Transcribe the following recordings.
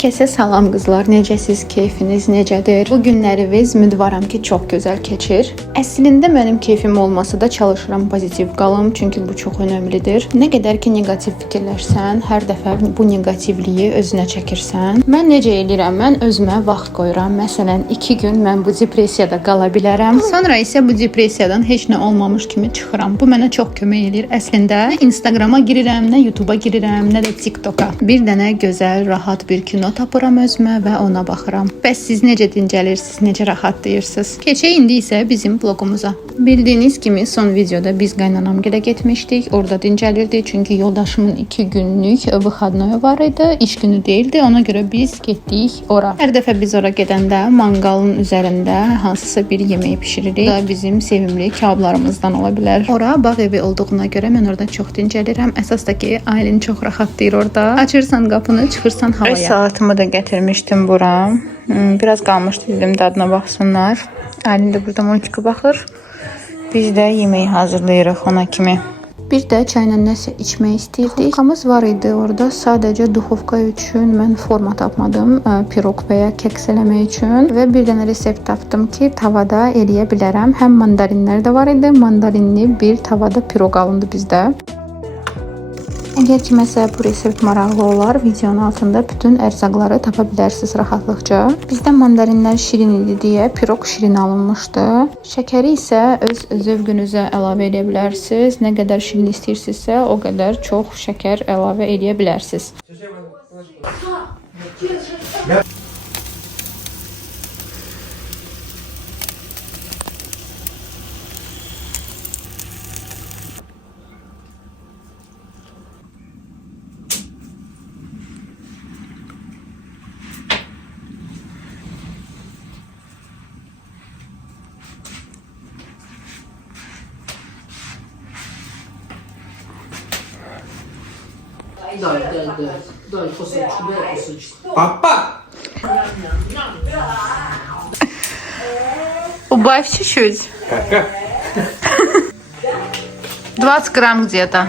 Herkese salam qızlar, necəsiz, keyfiniz necədir? Bu günləriniz ümidvaram ki, çox gözəl keçir. Əslində mənim keyfim olmasa da çalışıram pozitiv qalım, çünki bu çox önəmlidir. Nə qədər ki negativ fikirləşsən, hər dəfə bu negativliyi özünə çəkirsən. Mən necə edirəm? Mən özümə vaxt qoyuram. Məsələn, 2 gün mən bu depressiyada qala bilərəm. Sonra isə bu depressiyadan heç nə olmamış kimi çıxıram. Bu mənə çox kömək edir. Əslində nə Instagrama girirəm, nə YouTube'a girirəm, nə də TikTok'a. Bir dənə gözəl, rahat bir kino tapıram özümə və ona baxıram. Bəs siz necə dincəlirsiniz, necə rahatlayırsınız? Keçək indi isə bizim bloqumuza. Bildiyiniz kimi son videoda biz qaynanamgilə getmişdik. Orada dincəlirdik çünki yoldaşımın 2 günlük выходной var idi. İş günü değildi. Ona görə biz getdik ora. Hər dəfə biz ora gedəndə manqalın üzərində hansısa bir yemək bişiririk. Bu da bizim sevimli kablarımızdan ola bilər. Ora bağ evi olduğuna görə mən orada çox dincəlirəm. Əsas da ki, ailəni çox rahatlayır orada. Açırsan qapını, çıxırsan havaya. Saatımı da gətirmişdim bura. Biraz qalmışdı, dedim dadına baxsınlar. Ailin də burada multika baxır. Biz də yeməyi hazırlayırıq ona kimi. Bir də çayla nəsə içmək istəyirdik. Duxovkamız var idi orada. Sadəcə duxovka üçün mən forma tapmadım. Pirog və ya keks eləmək üçün. Və bir dənə resept tapdım ki, tavada eləyə bilərəm. Həm mandarinlər də var idi. Mandarinli bir tavada pirog alındı bizdə. Əgər kiməsə bu resept maraqlı olar, videonun altında bütün ərzaqları tapa bilərsiniz rahatlıqca. Bizdə mandarinlər şirin idi deyə pirog şirin alınmışdı. Şəkəri isə öz zövqünüzə əlavə edə bilərsiniz. Nə qədər şirin istəyirsinizsə, o qədər çox şəkər əlavə edə bilərsiniz. Дай кусочек, дай кусочек. Папа! Убавь чуть-чуть. 20 грамм где-то.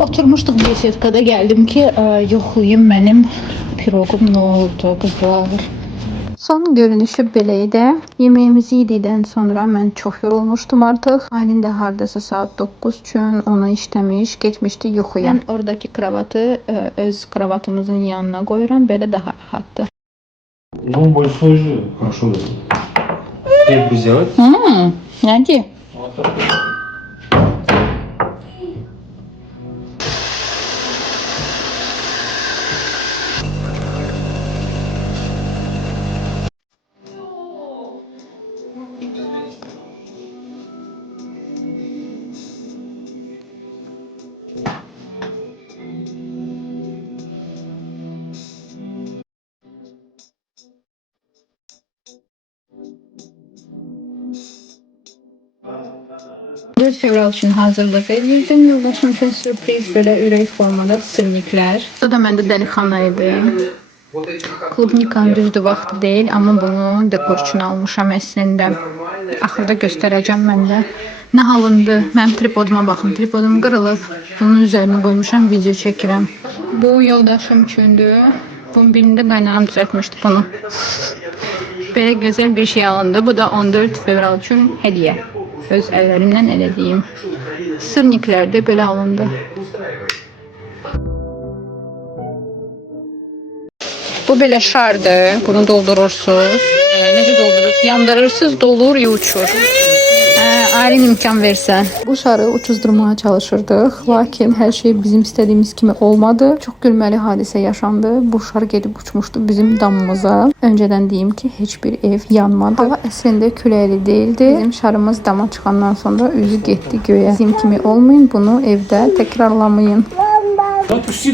Oturmuştuk besedkada, geldim ki yoxlayayım mənim piroqum nə oldu qızlar. Son görünüşü beləydi. Yeməyimizi yedikdən sonra mən çox yorulmuşdum artıq. Aylin də hardasa saat 9 üçün ona işləmiş, getmişdi yuxuya. Mən oradakı kravatı öz kravatımızın yanına qoyuram, belə daha rahatdır. Ну, большой же. Хорошо, да. Скрепку сделать? Nədir? Вот так. fevral üçün hazırlıq edirdim. Yoldaşım üçün sürpriz belə ürək formada sırniklər. Bu da məndə dəlixana idi. Klubnikanın düzdür vaxtı deyil, amma bunu dekor üçün almışam əslində. Axırda göstərəcəm mən də. Nə halındır? Mənim tripoduma baxın. Tripodum qırılıb. Bunun üzərinə qoymuşam, video çəkirəm. Bu yoldaşım üçündür. Bunun birində qaynanam düzəltmişdi bunu. Belə gözəl bir şey alındı. Bu da 14 fevral üçün hədiyyə. Öz əllərimdən elədiyim. Sırniklər də belə alındı. Bu belə şardır. Bunu doldurursunuz. Necə doldurursunuz? Yandırırsınız, dolur, uçur. Ailem imkan versə. Bu şarı uçuzdurmaya çalışırdıq. Lakin hər şey bizim istədiyimiz kimi olmadı. Çox gülməli hadisə yaşandı. Bu şar gedib uçmuşdu bizim damımıza. Öncədən deyim ki, heç bir ev yanmadı. Hava əslində küləkli değildi. Bizim şarımız dama çıxandan sonra üzü getdi göyə. Bizim kimi olmayın, bunu evdə təkrarlamayın. Допусти.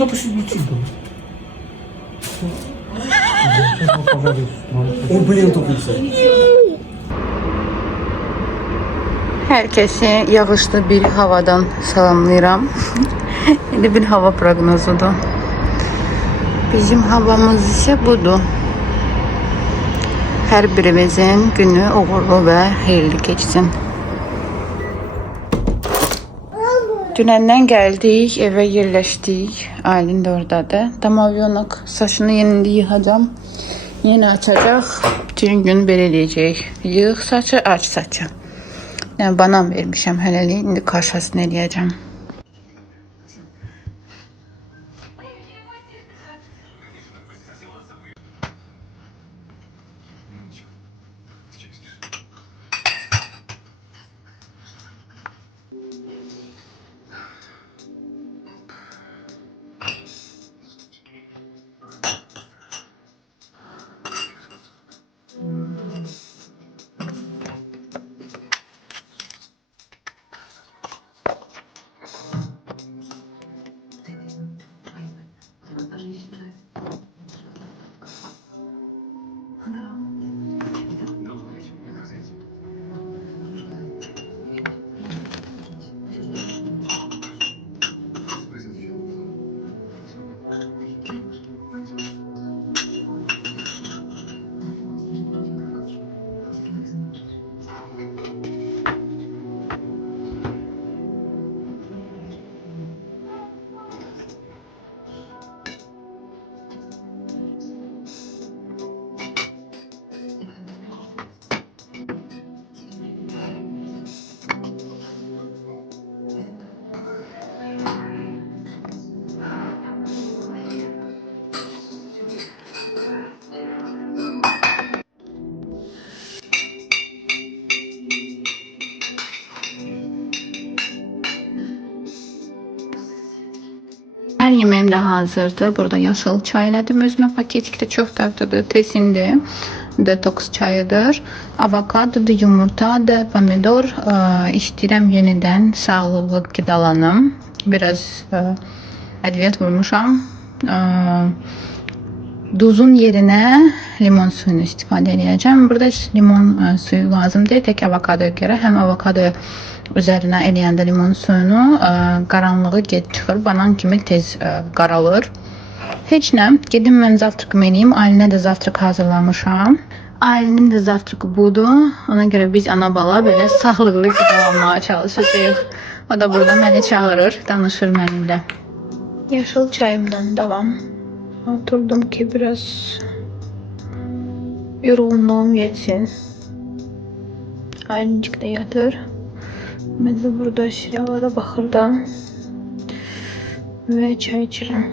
О, блин, тупица. Herkesi yağışlı bir havadan salamlayıram. İndi bir hava proqnozudur. Bizim havamız ise budur. Hər birimizin günü uğurlu və xeyirli keçsin. Dünəndən gəldik, evə yerləşdik. Aylin də oradadır. Damavyonak saçını yenində yığacam. Yeni açacaq. Bütün gün belə eləyəcək. Yığ saçı, aç saçı. Yəni banan vermişəm hələlik. İndi karşısını eləyəcəm. Her yemeğim de hazırdı. Burada yaşıl çay elədim. Özümə paketikdə çox dadlıdır. Tesindir. Detoks çayıdır. Avokadodur, yumurtadır, pomidor. İçdirəm yenidən sağlıqlı qidalanım. Biraz ədviyyat vurmuşam. Duzun yerinə limon suyunu istifadə edəcəm. Burada limon suyu lazım deyil. Tək avokadoya görə. Həm avokadoyu üzərinə eləyəndə limon suyunu qaranlığı get çıxır. Banan kimi tez qaralır. Heç nə. Gedim mən zavtraqımı eləyim. Ailinə də zavtraq hazırlamışam. Ailinin də zavtraqı budur. Ona görə biz ana bala belə sağlıqlı qidalanmağa çalışacağıq. O da burada məni çağırır, danışır mənimlə. Yaşıl çayımdan devam. Oturdum ki biraz yorgunluğum geçsin. Aylıncık da yatır. Ben de burada silahlara bakırdım. Ve çay içirim.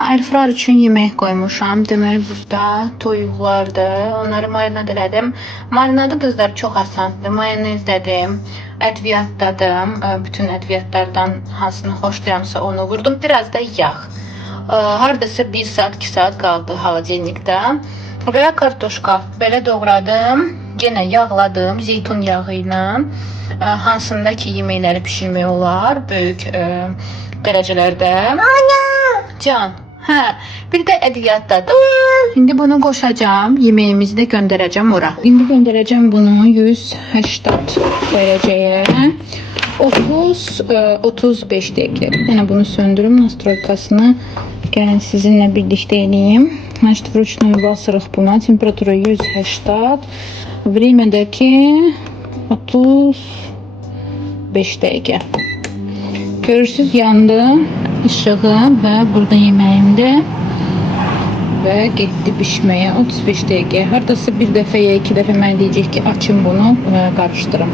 Airfryer üçün yemək qoymuşam. Deməli burada toyuqlardır. Onları marinad elədim. Marinadı qızlar çox asandır. Mayonezdədim, ədviyyatdadım. Bütün ədviyyatlardan hansını xoşlayamsa onu vurdum. Biraz da yağ. Hardasa 1 saat 2 saat qaldı haladenikdə. Və kartoşka belə doğradım. Yenə yağladım zeytun yağı ilə. Hansında ki yeməkləri pişirmək olar böyük dərəcələrdə. Can, Hə, bir də ədiyyatdadır. İndi bunu qoşacağam, yeməyimizi də göndərəcəm ora. İndi göndərəcəm bunu 180 dərəcəyə. 35 dəqiqə. Yəni bunu söndürüm, nastroykasını gəlin sizinlə birlikdə eləyim. Значит, вручную basırıq buna. Temperaturu 180. Времядəki 35 dəqiqə. Görürsüz, yandı işığı və burada yeməyimdə və getdi bişməyə 35 dəqiqə. Hardasa bir dəfəyə, iki dəfə mən deyəcək ki, açın bunu və qarışdırın.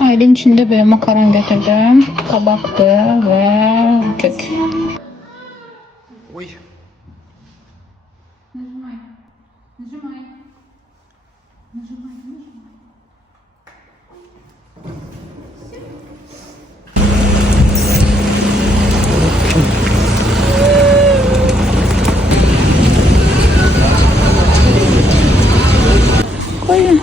Ayrın içində böyle makaron götürdüm. Kabakdır və kök. Oui. Koyun.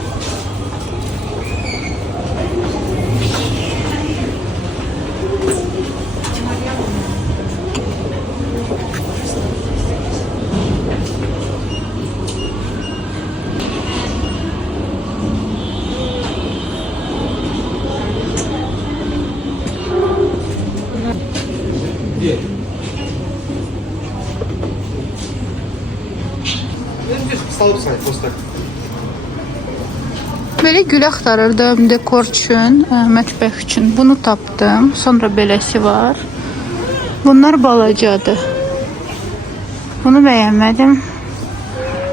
Где? Я здесь стал писать просто так. Böyle gül axtarırdım dekor üçün, mətbəx üçün. Bunu tapdım. Sonra beləsi var. Bunlar balacadır. Bunu bəyənmədim.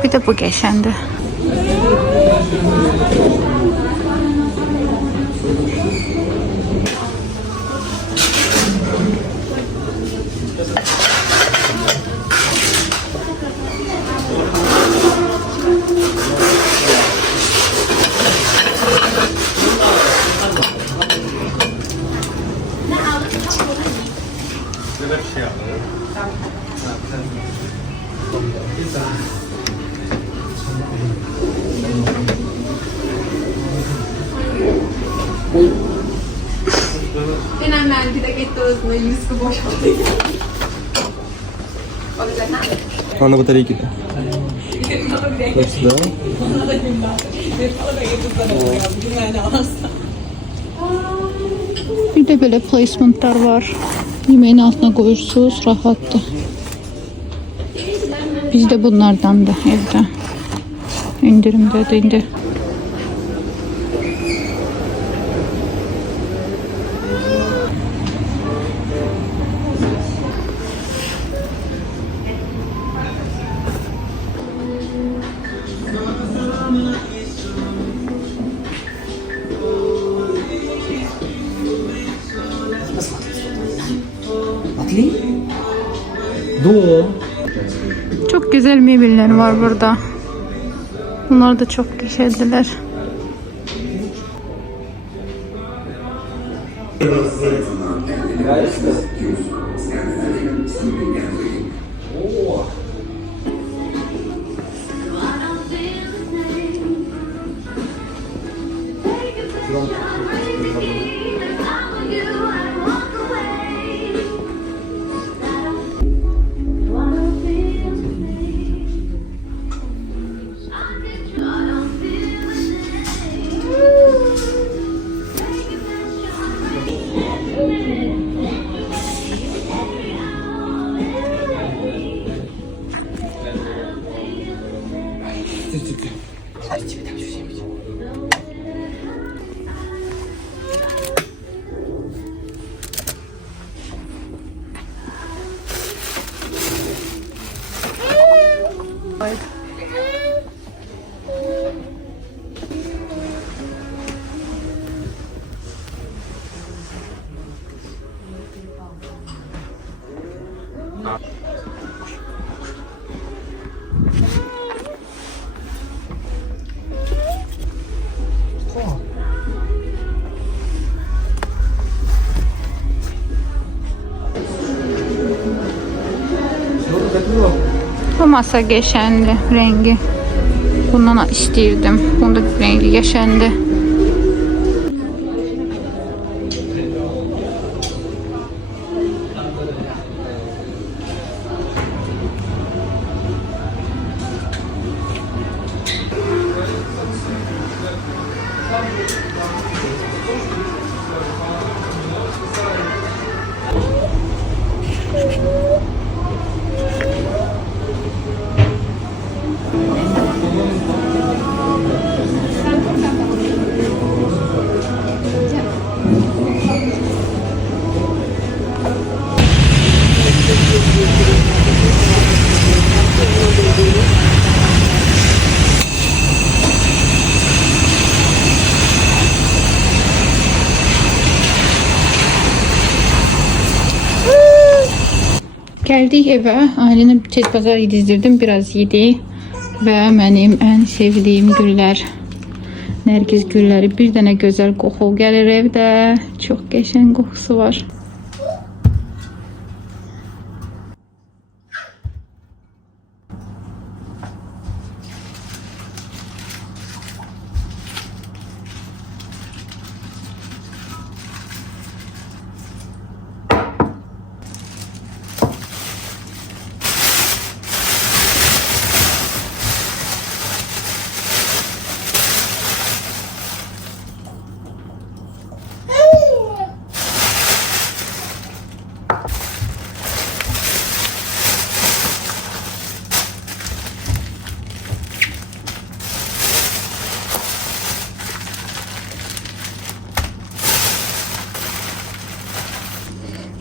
Bir də bu qəşəndir. Finalmente kita gitu use ke bawah. А на батарейке-то? Да. Bir də belə placementlar var. Yeməyin altına qoyursunuz, rahatdır. Bizdə bunlardandır evdə. İndirimdədir indi. Отли? Дом. Çok güzel mebellər var burada. Bunlar da çok güzeldiler. Bu masa geçendi rengi. Bundan istəyirdim. Bunda rengi geçendi. Gəldik evə. Ailənin tez bazar yedizdirdim, biraz yedi və mənim ən sevdiyim güllər, nərgiz gülləri. Bir dənə gözəl qoxu gəlir evdə. Çox qəşəng qoxusu var.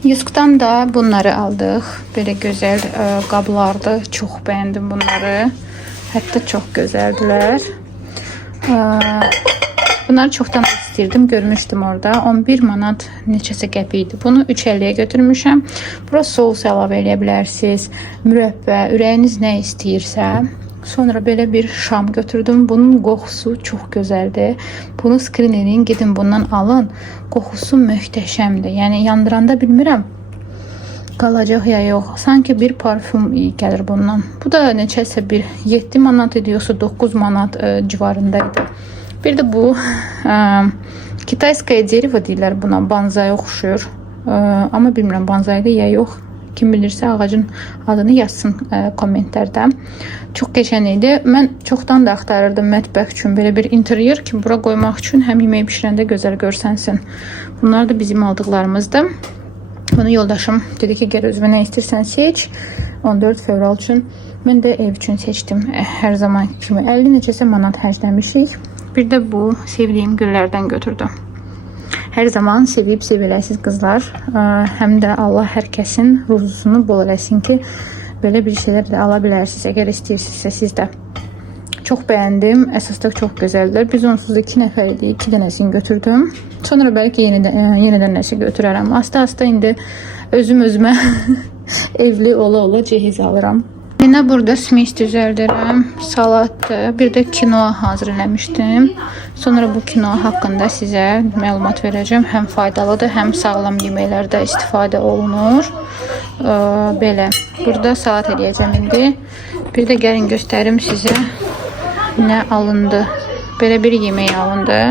Yusk'tan da bunları aldıq. Belə gözəl qablardı. Çox bəyəndim bunları. Hətta çox gözəldilər. Bunları çoxdan istirdim. Görmüşdüm orada. 11 manat neçəsə qəpik idi. Bunu 3.50-yə götürmüşəm. Bura sous əlavə edə bilərsiniz. Mürəbbə, ürəyiniz nə istəyirsə. Sonra belə bir şam götürdüm. Bunun qoxusu çox gözəldir. Bunu screen edin, gedin bundan alın. Qoxusu möhtəşəmdir. Yəni yandıranda bilmirəm qalacaq ya yox. Sanki bir parfüm iyi gəlir bundan. Bu da neçəsə bir 7 manat idi, yoxsa 9 manat civarındaydı. Bir də bu Kitayskaya derevo deyirlər buna. Banzaya oxşuyur. Amma bilmirəm banzaydı ya yox. Kim bilirsə ağacın adını yazsın kommentlərdə. Çox qəşəng idi. Mən çoxdan da axtarırdım mətbəx üçün belə bir interyer ki, bura qoymaq üçün həm yemək bişirəndə gözəl görsənsin. Bunlar da bizim aldıqlarımızdır. Bunu yoldaşım dedi ki, gəl özünə nə istəyirsən seç. 14 fevral üçün. Mən də ev üçün seçdim. Hər zaman kimi 50 neçəsə manat hərcləmişik. Bir də bu sevdiyim güllərdən götürdüm. Hər zaman sevib seviləsiz qızlar. Həm də Allah hər kəsin ruzusunu bol eləsin ki, belə bir şeylər də ala bilərsiniz. Əgər istəyirsinizsə siz də. Çox bəyəndim. Əsasda çox gözəldir. Biz onsuz 2 nəfər idik. 2 dənəsini götürdüm. Sonra bəlkə yenidən nəsə götürərəm. Asta-asta indi özümə evli ola cehiz alıram. Yine burada smiş düzəldirəm. Salatdır. Bir də kinoa hazır eləmişdim. Sonra bu kinoa haqqında sizə məlumat verəcəm. Həm faydalıdır, həm sağlam yeməklərdə istifadə olunur. Belə. Burada salat eləyəcəm indi. Bir də gəlin göstərim sizə nə alındı. Belə bir yemək alındı.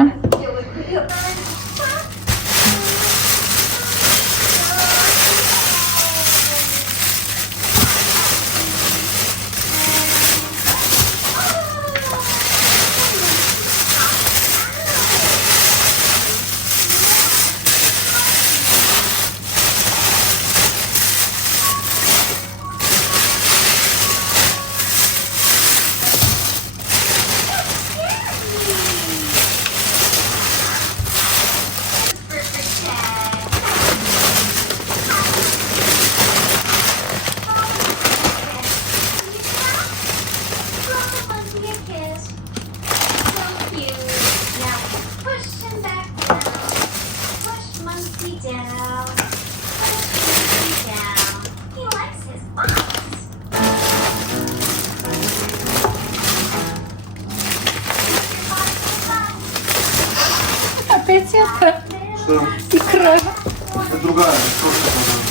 Опять икра. Что? Икра. Это другая.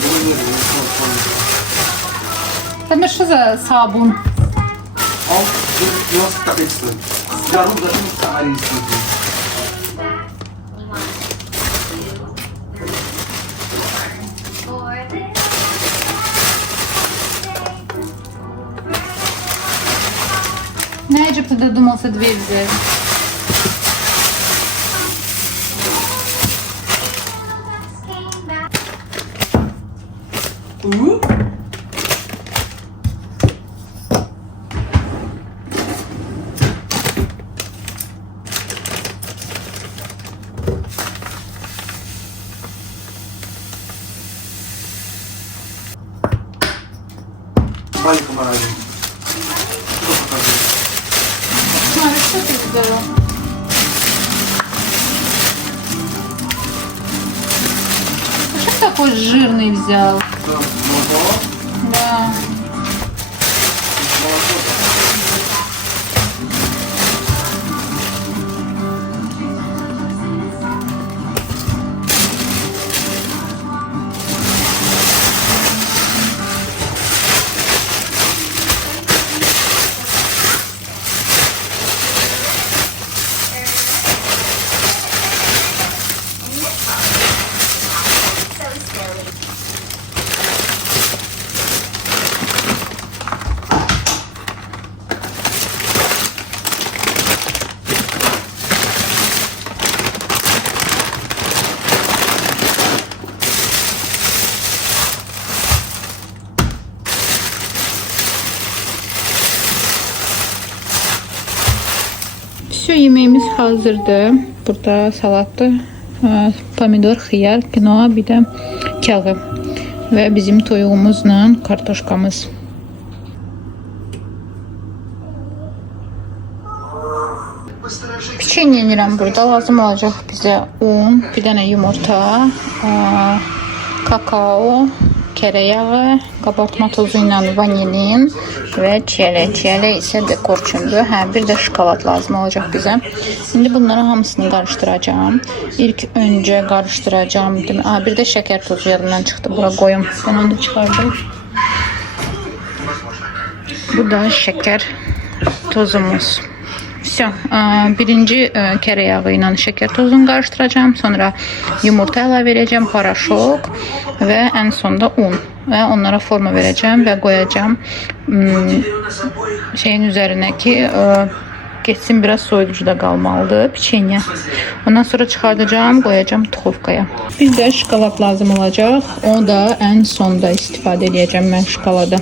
Другой нет, я не помню. Это что за сабун? Al, biraz kapetsin. Yarım da bir tane istedim. Найджип ты додумался дверь взять? Маленьком ради. Что покажи? Смотри, что ты сделал? Что такой жирный взял? Что, молоко? Wow. Все, yemeğimiz hazırdır. Burada salatdır, pomidor, xiyar, quinoa, bir de kağıt ve bizim toyuğumuzla kartoşkamız. Pişen yenirəm burada. Lazım olacaq bizə un, bir dənə yumurta, kakao, tereyağı, kabartma tozu ilə vanilin və çiyələk. Çiyələk isə dekor üçündür. Bir də şokolad lazım olacaq bizə. İndi bunları hamısını qarışdıracağım. İlk öncə qarışdıracağım. Bir də şəkər tozu yadımdan çıxdı. Bura qoyum. Ben onu da çıxardım. Bu da şəkər tozumuz. Все. Birinci tereyağı ilə şəkər tozunu qarışdıracağım. Sonra yumurta əlavə edəcəm, paraşok və ən sonda un. Və onlara forma verəcəm və qoyacağım şeyin üzərinə ki geçsin, biraz soyuducuda qalmalıdır piçenya. Ondan sonra çıxardacağım, qoyacağım duxovkaya. Bir də şokolad lazım olacaq. O da ən sonda istifadə edəcəm mən şokoladı.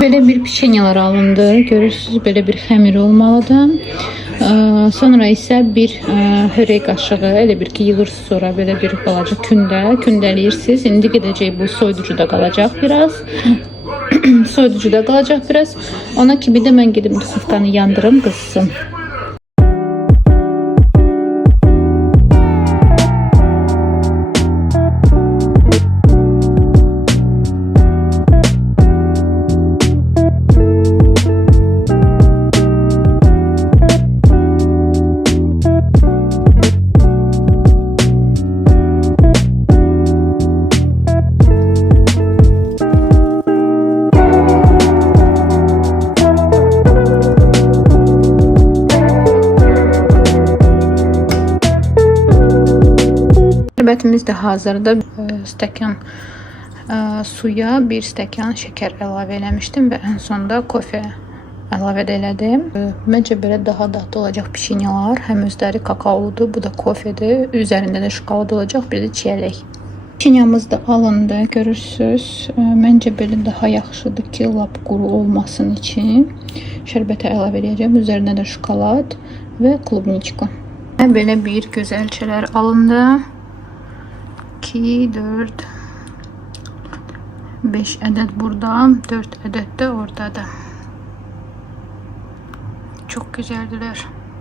Böyle bir piçenyalar alındı. Görürsünüz, böyle bir xəmir olmalıdır. Sonra isə bir hörək qaşığı, elə bir ki yığırsınız, sonra belə bir balaca kündələyirsiniz. İndi gedəcək, bu soyuducuda qalacaq biraz. Soyuducuda qalacaq biraz. Ona kimi də mən gedim duxovkanı yandırım, qızsın. Şərbətimiz də hazırdır. Stəkan suya bir stəkan şəkər əlavə eləmişdim və ən sonda kofe əlavə elədim. Məncə belə daha dadlı olacaq piçenyalar. Həm özləri kakaoludur, bu da kofedir. Üzərində də şokolad olacaq, bir də çiyələk. Piçenyamız da alındı, görürsünüz. Məncə belə daha yaxşıdır ki, lap quru olmasın için. Şərbətə əlavə edəcəm. Üzərinə də şokolad və klubniçka. Belə bir gözəlçələr alındı. 2, 4, 5 adet burada, 4 adet de orada da. Çok güzeldiler.